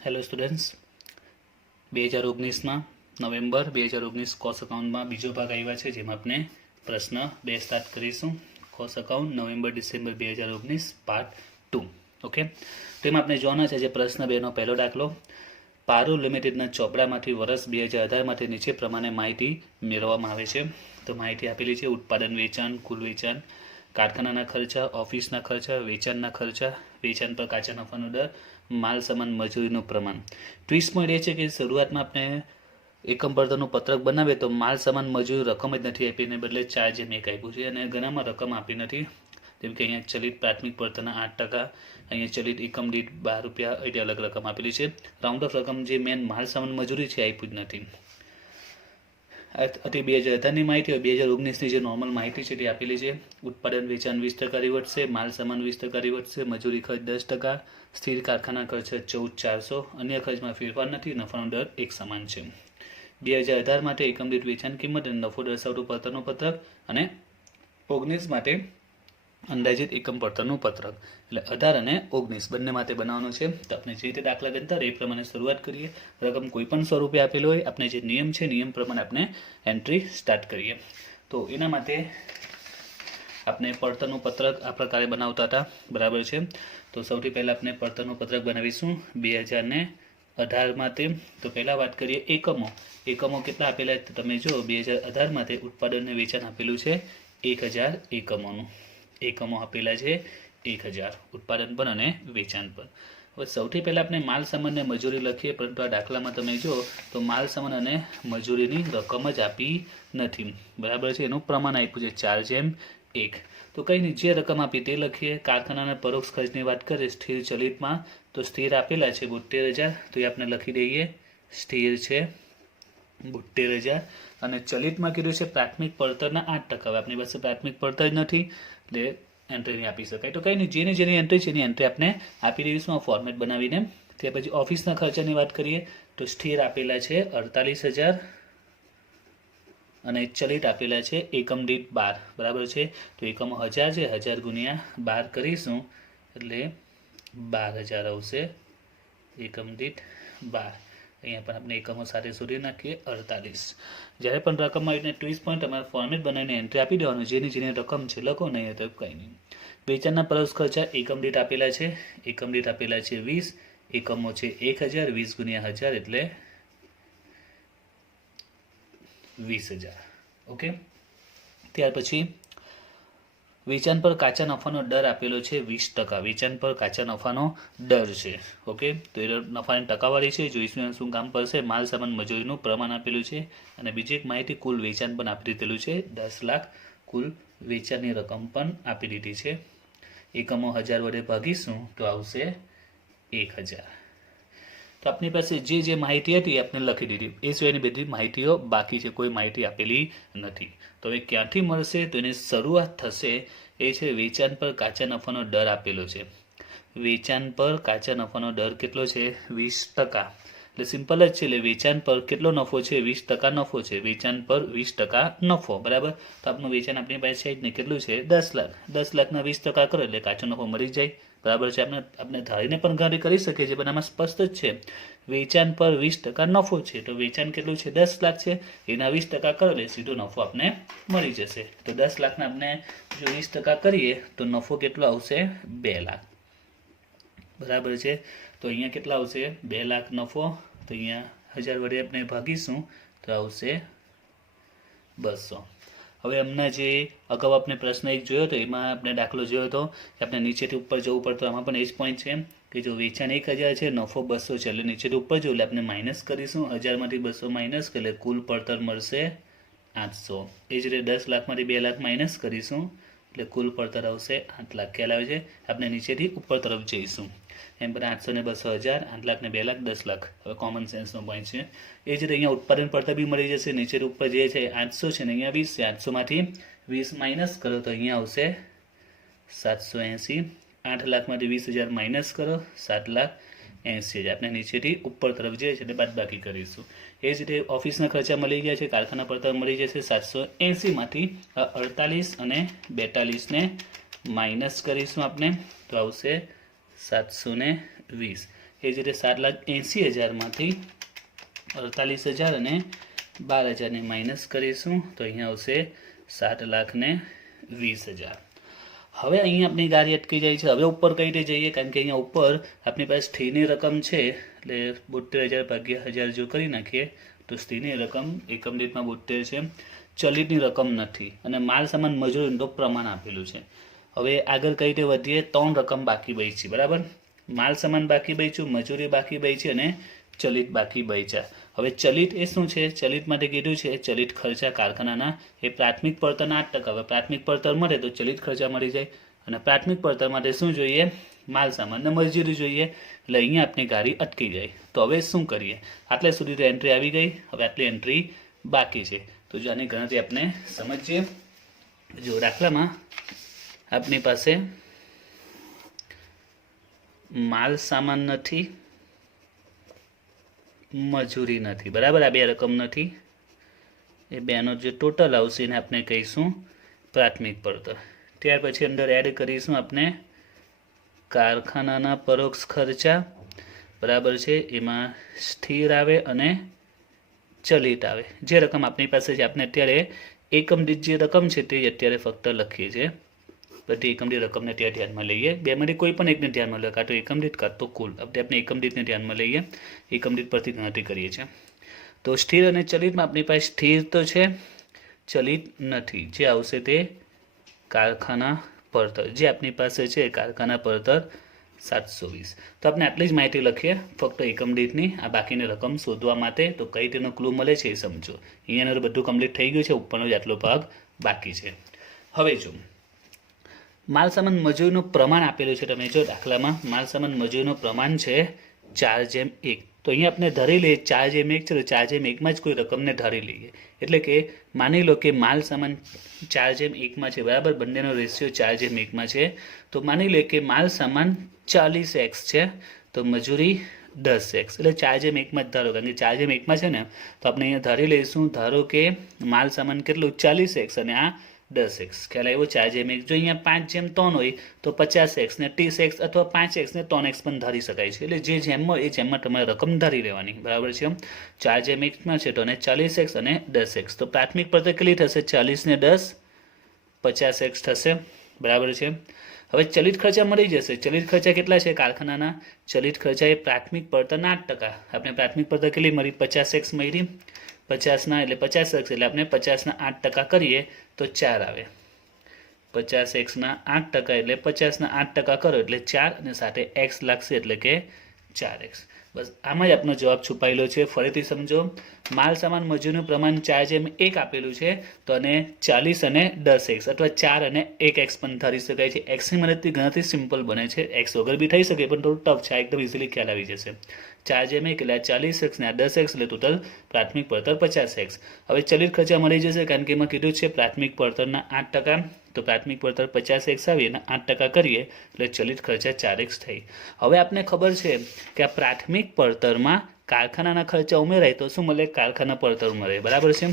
Hello students, 2019માં November 2019 cos અકાઉન્ટમાં બીજો ભાગ આવ્યા છે, જેમાં આપણે પ્રશ્ન 2 સ્ટાર્ટ કરીશું. Cos account November December 2019 part 2. Okay, તો એમાં આપણે જોવાના છે જે પ્રશ્ન 2નો પહેલો દાખલો. પારુ લિમિટેડના ચોપડામાંથી વર્ષ 2018 માટે નીચે પ્રમાણે માહિતી મેળવવામાં આવે છે. તો માહિતી આપેલી છે: ઉત્પાદન, વેચાણ, કુલ વેચાણ, કારખાનાના ખર્ચા, ઓફિસના ખર્ચા, વેચાણના ખર્ચા, વેચાણ પર કાચા નફાનો દર, માલ સામાન મજૂરીનું પ્રમાણ. ટ્વિસ્ટ પોઈન્ટ એ છે કે શરૂઆતમાં આપણે એકમ પડતરનું પત્રક બનાવીએ તો માલ સામાન મજૂરી રકમ જ નથી આપી, એને બદલે ચાર્જ એમ એક આપ્યું છે અને ઘણામાં રકમ આપી નથી. જેમ કે અહીંયા ચલિત પ્રાથમિક પડતરના 8%, અહીંયા ચલિત એકમ દીઠ 12 રૂપિયા, એટલે અલગ રકમ આપેલી છે. રાઉન્ડ ઓફ રકમ જે મેન માલ સામાન મજૂરી છે આપ્યું જ નથી. અતિ 2018ની માહિતી હોય, 2019ની જે નોર્મલ માહિતી છે તે આપેલી છે. ઉત્પાદન વેચાણ 20% રિવર્ટશે, માલ સામાન 20% રિવર્ટશે, મજૂરી ખર્ચ 10%, સ્થિર કારખાના ખર્ચ 14,400, અન્ય ખર્ચમાં ફેરફાર નથી, નફાનો દર એક સમાન છે. 2018 માટે એકમ દીઠ વેચાણ કિંમત અને નફો દર્શાવતું પડતરનું પત્રક અને 19 માટે અંદાજિત એકમ પડતરનું પત્રક, એટલે 18 અને 19 બંને માટે બનાવવાનું છે. તો આપણે જે રીતે દાખલા ગણતા એ પ્રમાણે શરૂઆત કરીએ. રકમ કોઈ પણ સ્વરૂપે આપેલો હોય, આપણે જે નિયમ છે નિયમ પ્રમાણે આપણે એન્ટ્રી સ્ટાર્ટ કરીએ. તો એના માટે આપણે પડતરનું પત્રક આ પ્રકારે બનાવતા હતા, બરાબર છે. તો સૌથી પહેલાં આપણે પડતરનું પત્રક બનાવીશું 2018 માટે. તો પહેલાં વાત કરીએ એકમો કેટલા આપેલા તો તમે જો 2018 માટે ઉત્પાદન અને વેચાણ આપેલું છે 1000 એકમોનું. એકમો આપેલા છે 1000 ઉત્પાદન પર અને વેચાણ પર. હવે સૌથી પહેલાં આપણે માલ સામાન અને મજૂરી લખીએ, પરંતુ આ દાખલામાં તમે જો તો માલ સામાન અને મજૂરીની રકમ જ આપી નથી, બરાબર છે. એનું પ્રમાણ આપ્યું છે 4:1. તો કંઈ નહીં, જે રકમ આપી તે લખીએ. કારખાનાના પરોક્ષ ખર્ચની વાત કરીએ સ્થિર ચલિતમાં, તો સ્થિર આપેલા છે 72,000, તો એ આપણે લખી દઈએ સ્થિર છે 72,000. અને ચલિતમાં કીધું છે પ્રાથમિક પડતરના 8%. હવે આપણી પાસે પ્રાથમિક પડતર જ નથી, એટલે એન્ટ્રી નહીં આપી શકાય. તો કંઈ નહીં, જેની એન્ટ્રી છે એની એન્ટ્રી આપણે આપી દઈશું આ ફોર્મેટ બનાવીને. ત્યાર પછી ઓફિસના ખર્ચાની વાત કરીએ તો સ્થિર આપેલા છે 48,000 અને ચલિત આપેલા છે એકમ દીઠ 12, બરાબર છે. તો એકમો 1000 છે, 1000 ગુણ્યા 12 કરીશું એટલે 12,000 આવશે એકમ દીઠ 12. અહીંયા પણ આપણે એકમો સાથે શોધી નાખીએ 48. જ્યારે પણ રકમમાં આવીને 20 પોઈન્ટ તમારે ફોર્મેટ બનાવીને એન્ટ્રી આપી દેવાનું, જેની રકમ છે લખો, નહીં તો કંઈ નહીં. વેચાણના પરોક્ષ ખર્ચા એકમ દીઠ આપેલા છે 20, એકમો છે 1000, 20 ગુણ્યા 1000 એટલે 20,000. ઓકે, ત્યાર પછી વેચાણ પર કાચા નફાનો દર આપેલો છે 20%. વેચાણ પર કાચા નફાનો દર છે. ઓકે, તો એ નફાની ટકાવારી છે, જોઈશું શું કામ પડશે. માલ સામાન મજૂરીનું પ્રમાણ આપેલું છે અને બીજી એક માહિતી કુલ વેચાણ પણ આપી દીધેલું છે 10 લાખ. કુલ વેચાણની રકમ પણ આપી દીધી છે. એકમો 1000 વડે ભાગીશું તો આવશે 1000. તો આપણી પાસે જે માહિતી હતી એ આપણે લખી દીધી, એ સિવાયની બધી માહિતીઓ બાકી છે, કોઈ માહિતી આપેલી નથી. તો હવે ક્યાંથી મળશે, તો એની શરૂઆત થશે એ છે વેચાણ પર કાચા નફાનો દર આપેલો છે. વેચાણ પર કાચા નફાનો દર કેટલો છે 20%. એટલે સિમ્પલ જ છે, એટલે વેચાણ પર કેટલો નફો છે 20% નફો છે, વેચાણ પર 20% નફો, બરાબર. તો આપણું વેચાણ આપણી પાસે છે જ ને કેટલું છે 10 લાખ. 10 લાખના 20% કરો એટલે કાચો નફો મળી જાય, બરાબર છે. આપણે ધારીને પણ ગણતરી કરી શકીએ છીએ, પણ આમાં સ્પષ્ટ જ છે વેચાણ પર 20% નફો છે, તો વેચાણ કેટલું છે 10 લાખ છે, એના 20% કરો એટલે સીધો નફો આપણે મળી જશે. તો 10 લાખના આપણે જો 20% કરીએ તો નફો કેટલો આવશે 2 લાખ, બરાબર છે. તો અહીંયા કેટલા આવશે 2 લાખ નફો. તો અહીંયા 1000 વડે આપણે ભાગીશું તો આવશે 200. હવે હમણાં જે અગાઉ આપણે પ્રશ્ન એક જોયો હતો, એમાં આપણે દાખલો જોયો હતો કે આપણે નીચેથી ઉપર જવું પડતું. આમાં પણ એ જ પોઈન્ટ છે કે જો વેચાણ 1000 છે, નફો 200 છે, એટલે નીચેથી ઉપર જવું એટલે આપણે માઇનસ કરીશું. 1000માંથી 200 માઇનસ એટલે કુલ પડતર મળશે 800. એ જ રીતે 10 લાખમાંથી 2 લાખ માઇનસ કરીશું એટલે કુલ પડતર આવશે 8 લાખ. ખ્યાલ આવે છે, આપણે નીચેથી ઉપર તરફ જઈશું. એમ પણ 800 ને 200 1000, 8 લાખ ને 2 લાખ 10 લાખ. હવે કોમન સેન્સનો પોઈન્ટ છે. એ જ રીતે અહીંયા ઉત્પાદન પડતર બી મળી જશે. નીચેથી ઉપર જે છે 800 છે ને અહીંયા 20 છે, 800માંથી 20 માઇનસ કરો તો અહીંયા આવશે 780. 8 લાખમાંથી 20,000 માઇનસ કરો 7,80,000. આપણે નીચેથી ઉપર તરફ જઈએ છે એટલે બાદબાકી કરીશું. એ જ રીતે ઓફિસના ખર્ચા મળી ગયા છે, કારખાના પડતર મળી જશે 780માંથી 48 અને 42 ને માઇનસ કરીશું આપણે તો આવશે 720. એ જ રીતે 7,80,000માંથી 48,000 અને 12,000ને માઇનસ કરીશું તો અહીંયા આવશે 7,20,000. હવે અહીંયા આપણી ગાડી અટકી જાય છે. હવે ઉપર કઈ રીતે જઈએ, કારણ કે અહીંયા ઉપર આપણી પાસે સ્થિરની રકમ છે, એટલે 72,000 ભાગ્યા 1000 જો કરી નાખીએ તો સ્થિરની રકમ એકમ દીઠમાં 72 છે, ચલિતની રકમ નથી, અને માલ સામાન મજૂરીનું તો પ્રમાણ આપેલું છે. હવે આગળ કઈ રીતે વધીએ, 3 રકમ બાકી બચી, બરાબર. માલ સામાન બાકી બચ્યું, મજૂરી બાકી બચી અને ચલિત બાકી બચ્યા. હવે ચલિત એ શું છે, ચલિત માટે કીધું છે ચલિત ખર્ચા કારખાનાના એ પ્રાથમિક પડતરના 8%. હવે પ્રાથમિક પડતર મળે તો ચલિત ખર્ચા મળી જાય, અને પ્રાથમિક પડતર માટે શું જોઈએ, માલ સામાન ને મજૂરી જોઈએ, એટલે અહીંયા આપણી ગાડી અટકી જાય. તો હવે શું કરીએ, આટલે સુધી તો એન્ટ્રી આવી ગઈ, હવે આટલી એન્ટ્રી બાકી છે. તો જો આની ગણતરી આપણે સમજીએ. જો દાખલામાં આપણી પાસે માલ સામાન નથી, મજૂરી નથી, બરાબર. આ બે રકમ નથી, એ બેનો જે ટોટલ આવશે એને આપણે કહીશું પ્રાથમિક પડતર. ત્યાર પછી અંદર એડ કરીશું આપણે કારખાનાના પરોક્ષ ખર્ચા, બરાબર છે. એમાં સ્થિર આવે અને ચલિત આવે. જે રકમ આપણી પાસે છે આપણે અત્યારે એકમ દીઠ જે રકમ છે તે અત્યારે ફક્ત લખીએ છીએ. બધી એકમ દીઠ રકમને ત્યાં ધ્યાનમાં લઈએ, બેમાંથી કોઈ પણ એકને ધ્યાનમાં લે, કાં તો એકમ દીઠ કાં તો કુલ. આપણે એકમ દીઠને ધ્યાનમાં લઈએ, એકમ દીઠ પરથી ગણતરી કરીએ છીએ. તો સ્થિર અને ચલિતમાં આપણી પાસે સ્થિર તો છે, ચલિત નથી. જે આવશે તે કારખાના પડતર, જે આપણી પાસે છે કારખાના પડતર 720. તો આપણે આટલી જ માહિતી લખીએ ફક્ત એકમ દીઠની. આ બાકીની રકમ શોધવા માટે તો કઈ તેનો ક્લુ મળે છે એ સમજો. અહીંયાનું બધું કમ્પ્લીટ થઈ ગયું છે, ઉપરનો જ આટલો ભાગ બાકી છે. હવે જો માલ સામાન મજૂરીનું પ્રમાણ આપેલું છે, તમે જો દાખલામાં માલ સામાન મજૂરીનું પ્રમાણ છે 4:1. તો અહીંયા આપણે ધરી લઈએ 4:1 છે, તો 4:1 જ કોઈ રકમને ધરી લઈએ. એટલે કે માની લો કે માલ સામાન 4:1 છે, બરાબર. બંનેનો રેશિયો 4:1 છે. તો માની લે કે માલ સામાન 40x છે, તો મજૂરી 10x, એટલે 4:1 જ ધારો, કારણ કે 4:1 છે ને, તો આપણે અહીંયા ધારી લઈશું, ધારો કે માલ સામાન કેટલું 40x અને આ 10x. ખ્યાલ આવ્યો, 4:1. જો અહીંયા 5:3 હોય તો 50x ને 30x અથવા 5x ને 3x પણ ધારી શકાય છે. એટલે જે જેમમાં એ જેમમાં તમારે રકમ ધારી લેવાની, બરાબર છે. 4:1 છે તો 40x અને 10x. તો પ્રાથમિક પડતર કેટલી થશે, 40 ને 10 50x થશે, બરાબર છે. હવે ચલિત ખર્ચા મળી જશે. ચલિત ખર્ચા કેટલા છે કારખાનાના, ચલિત ખર્ચા એ પ્રાથમિક પડતરના 8%. આપણે પ્રાથમિક પડતર કેટલી મળી, 50x મળી, 50 એટલે 50x, એટલે આપણે 50 8% કરીએ તો 4 આવે. 50x 8% એટલે 50 8% કરો એટલે 4, અને સાથે x લાગશે એટલે કે 4x. બસ આમાં જ આપનો જવાબ છુપાયેલો છે. ફરીથી સમજો, માલ સામાન મજૂરીનું પ્રમાણ 4:1 આપેલું છે, તો અને 40 અને 10x અથવા 4 અને 1x પણ ધારી શકાય છે. એક્સની મદદથી ગણતરી સિમ્પલ બને છે, એક્સ વગર બી થઈ શકે પણ થોડું ટફ છે, એકદમ ઇઝીલી ખ્યાલ આવી જશે. 4:1 એટલે 40x ને 10x એટલે ટોટલ પ્રાથમિક પડતર 50x. હવે ચલિત ખર્ચા મળી જશે, કારણ કે એમાં કીધું છે પ્રાથમિક પડતરના 8%, તો પ્રાથમિક પડતર 50x આવી અને 8% કરીએ એટલે ચલિત ખર્ચા 4x થઈ. હવે આપને ખબર છે કે આ પ્રાથમિક પડતરમાં કારખાનાના ખર્ચા ઉમેરાય તો શું મળે, કારખાના પડતર મળે, બરાબર છે.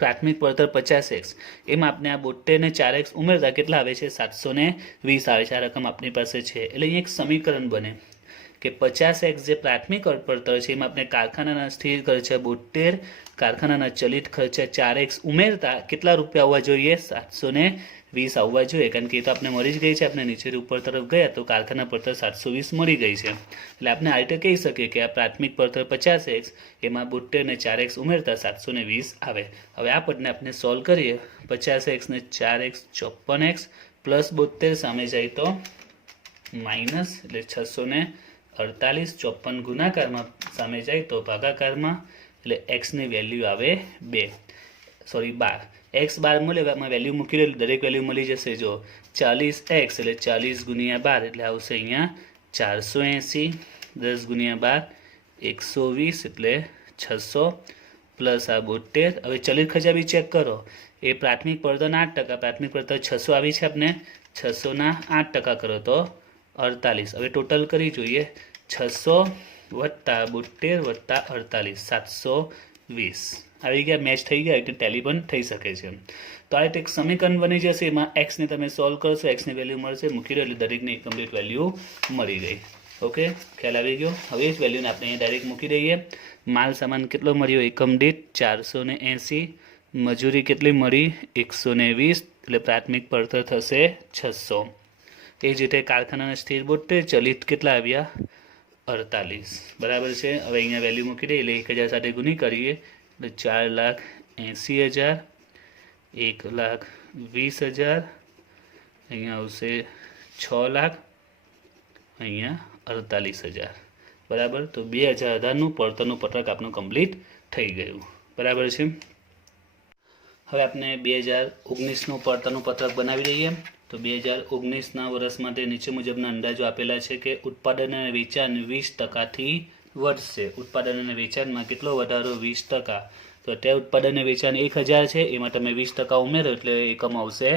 પ્રાથમિક પડતર 50x, એમાં આપણે આ 72 ને 4x ઉમેરતા કેટલા આવે છે, 720 આવે છે. આ રકમ આપણી પાસે છે, એટલે અહીં એક સમીકરણ બને કે 50x જે પ્રાથમિક પડતર છે એમાં આપણે કારખાનાના સ્થિર ખર્ચા 72, કારખાનાના ચલિત ખર્ચા 4x ઉમેરતા કેટલા રૂપિયા આવવા જોઈએ, 720 આવવા જોઈએ, કારણ કે એ તો આપણે મળી જ ગઈ છે. આપણે નીચે ઉપર તરફ ગયા તો કારખાના પડતર 720 મળી ગઈ છે. એટલે આપણે આ રીતે કહી શકીએ કે આ પ્રાથમિક પડતર 50x, એમાં 72 ને 4x ઉમેરતા 720 આવે. હવે આ પદને આપણે સોલ્વ કરીએ, 50x ને 4x 54x પ્લસ 72 સામે જાય તો માઇનસ, એટલે 648, 54 ગુણાકારમાં સામે જાય તો ભાગાકારમાં, એટલે x ની વેલ્યુ આવે 12. x 12 મળે, એમાં વેલ્યુ મૂકી એટલે દરેક વેલ્યુ મળી જશે. જો 40x એટલે 40 ગુણ્યા 12 એટલે આવશે અહીંયા 480, 10 ગુણ્યા 12 120 એટલે 600 પ્લસ આ 72. હવે ચલિત ખર્ચા બી ચેક કરો, એ પ્રાથમિક પડતરના 8%, પ્રાથમિક પડતર 600 આવી છે, આપણે 600 ના 8% કરો તો 48. હવે ટોટલ કરી જોઈએ, 600 વત્તા 72 વત્તા 48 720 આવી ગયા, મેચ થઈ ગયા, એટલે ટેલી પણ થઈ શકે છે. તો આ રીતે એક સમીકરણ બની જશે, એમાં એક્સને તમે સોલ્વ કરશો, એક્સની વેલ્યુ મળશે, મૂકી દો એટલે દરેકની કમ્પ્લીટ વેલ્યુ મળી ગઈ. ઓકે, ખ્યાલ આવી ગયો. હવે એ જ વેલ્યુને આપણે અહીંયા ડાયરેક્ટ મૂકી દઈએ. માલ સામાન કેટલો મળ્યો? એકમ દીઠ 480. મજૂરી કેટલી મળી? 120. એટલે પ્રાથમિક પડતર થશે 600. એ જ રીતે કારખાનાના સ્થિર 72. ચલિત કેટલા આવ્યા? 48. બરાબર છે. હવે અહીંયા વેલ્યુ મૂકી દઈએ એટલે 1000 સાથે ગુણી કરીએ એટલે 4,80,000, 1,20,000, અહીંયા આવશે 6 લાખ, અહીંયા 48,000. બરાબર. તો 2018નું પડતરનું પત્રક આપણું કમ્પ્લીટ થઈ ગયું. બરાબર છે. હવે આપણે 2019નું પડતરનું પત્રક બનાવી દઈએ. તો 2019ના વર્ષ માટે નીચે મુજબના અંદાજો આપેલા છે કે ઉત્પાદન અને વેચાણ 20%થી વધશે. ઉત્પાદન અને વેચાણમાં કેટલો વધારો? 20%. તો અત્યારે ઉત્પાદન અને વેચાણ 1000 છે, એમાં તમે 20% ઉમેરો એટલે એકમ આવશે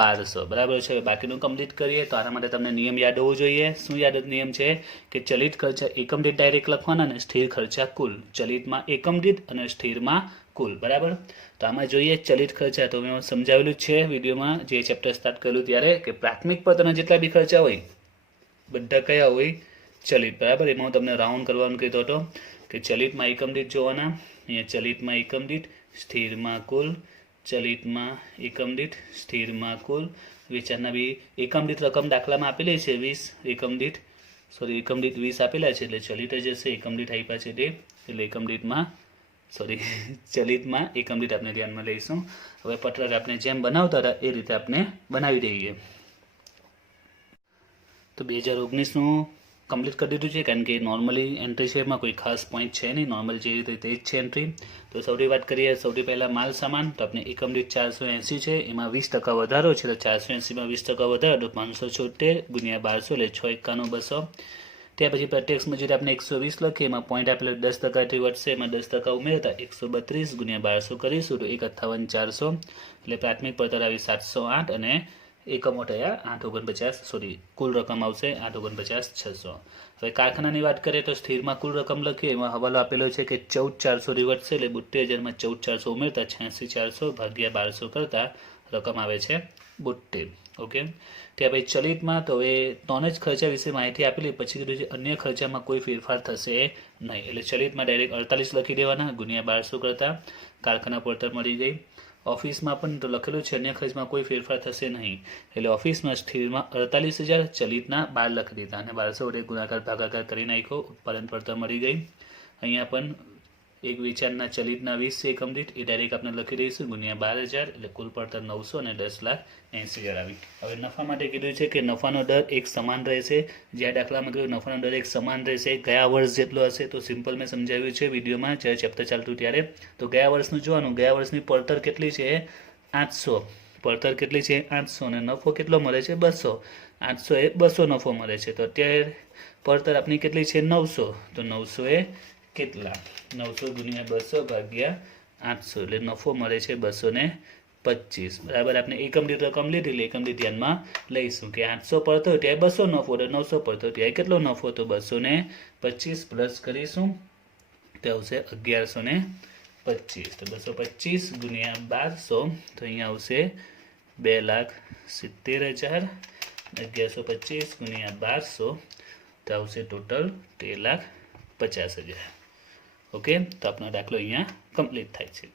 1200. બરાબર છે. બાકીનું કમ્પ્લીટ કરીએ તો આના માટે તમને નિયમ યાદ હોવો જોઈએ. શું યાદ નિયમ છે? કે ચલિત ખર્ચા એકમ દીઠ ડાયરેક્ટ લખવાના અને સ્થિર ખર્ચા કુલ. ચલિતમાં એકમ દીઠ અને સ્થિરમાં કુલ. બરાબર. તો આમાં જોઈએ ચલિત ખર્ચા. તો મેં સમજાવેલું જ છે વિડીયોમાં, જે ચેપ્ટર સ્ટાર્ટ કરેલું ત્યારે, કે પ્રાથમિક પડતરના જેટલા બી ખર્ચા હોય બધા કયા હોય? ચલિત. બરાબર. એમાં હું તમને રાઉન્ડ કરવાનું કહેતો હતો કે ચલિતમાં એકમ દીઠ જોવાના. અહીંયા ચલિતમાં એકમ દીઠ, સ્થિરમાં કુલ. ચલિતમાં એકમ દીઠ, સ્થિરમાં કુલ. વેચાણના બી એકમ દીઠ રકમ દાખલામાં આપેલી છે 20. એકમ દીઠ 20 આપેલા છે એટલે ચલિત જ હશે. એકમ દીઠ આપ્યા છે તે, એટલે એકમ દીઠમાં ચલિતમાં એકમ દીઠ આપણે ધ્યાનમાં લઈશું. હવે પત્રક આપણે જેમ બનાવતા હતા એ રીતે આપણે બનાવી દઈએ. તો 2019નું કમ્પ્લીટ કરી દીધું છે, કારણ કે નોર્મલી એન્ટ્રી છે, એમાં કોઈ ખાસ પોઈન્ટ છે નહીં. નોર્મલ જે રીતે તે જ છે એન્ટ્રી. તો સૌથી વાત કરીએ, સૌથી પહેલાં માલ સામાન. તો આપણે એકમ દીઠ 480 છે, એમાં 20% વધારો છે. તો 480માં 20% વધારો તો 576 ગુણ્યા 1200 એટલે 6,91,200. ત્યાર પછી પ્રત્યક્ષ મજૂરી આપણે 120 લખીએ, એમાં પોઈન્ટ આપેલો 10%થી વધશે, એમાં 10% ઉમેરતા 132 ગુણ્યા 1200 કરીશું તો 1,58,400. એટલે પ્રાથમિક પડતર આવી 708 અને એકમો થયા 849. કુલ રકમ આવશે 849,600. હવે કારખાનાની વાત કરીએ તો સ્થિરમાં કુલ રકમ લખીએ, એમાં હવાલો આપેલો છે કે 14,400 વધશે, એટલે 72,000માં 14,400 ઉમેરતા 86,400 ભાગ્યા 1200 કરતા રકમ આવે છે 72. ઓકે. ત્યાં પછી ચલિતમાં તો હવે 3 જ ખર્ચા વિશે માહિતી આપેલી, પછી કીધું છે અન્ય ખર્ચામાં કોઈ ફેરફાર થશે નહીં. એટલે ચલિતમાં ડાયરેક્ટ 48 લખી દેવાના ગુણ્યા 1200 કરતા કારખાના પડતર મળી ગઈ. ઓફિસમાં પણ તો લખેલું છે અન્ય ખર્ચમાં કોઈ ફેરફાર થશે નહીં, એટલે ઓફિસમાં સ્થિરમાં 48,000, ચલિતના 12 લખી દીધા અને 1200 વડે ગુણાકાર ભાગાકાર કરી નાખ્યો. ઉત્પાદન પડતર મળી ગઈ. અહીંયા પણ એક વેચાણના ચલિતના 20 એકમ દીઠ એ ડાયરેક્ટ આપણે લખી દઈશું ગુણ્યા 12,000 એટલે કુલ પડતર 900 અને 10,80,000 આવી. હવે નફા માટે કીધું છે કે નફાનો દર એક સમાન રહેશે. જ્યાં દાખલામાં કીધું નફાનો દર એક સમાન રહેશે, ગયા વર્ષ જેટલો હશે. તો સિમ્પલ મેં સમજાવ્યું છે વિડીયોમાં જ્યારે ચેપ્ટર ચાલતું ત્યારે. તો ગયા વર્ષનું જોવાનું, ગયા વર્ષની પડતર કેટલી છે? 800. પડતર કેટલી છે? 800 અને નફો કેટલો મળે છે? 200. 800 એ 200 નફો મળે છે. તો અત્યારે પડતર આપણી કેટલી છે? 900. તો 900 એ કેટલા? 900 ગુણ્યા 200 ભાગ્યા 800 એટલે નફો મળે છે 225. બરાબર. આપણે એકમ દીઠ રકમ લીધી એટલે એકમ દીઠ ધ્યાનમાં લઈશું કે 800 પડતો ત્યારે 200 નફો, તો 900 પડતો ત્યારે કેટલો નફો? તો 225 પ્લસ કરીશું તો આવશે 1125. તો 225 ગુણ્યા 1200 તો અહીંયા આવશે 2,70,000. 1125 ગુણ્યા 1200 તો આવશે ટોટલ 13,50,000. ઓકે. તો આપણો દાખલો અહીંયા કમ્પ્લીટ થાય છે.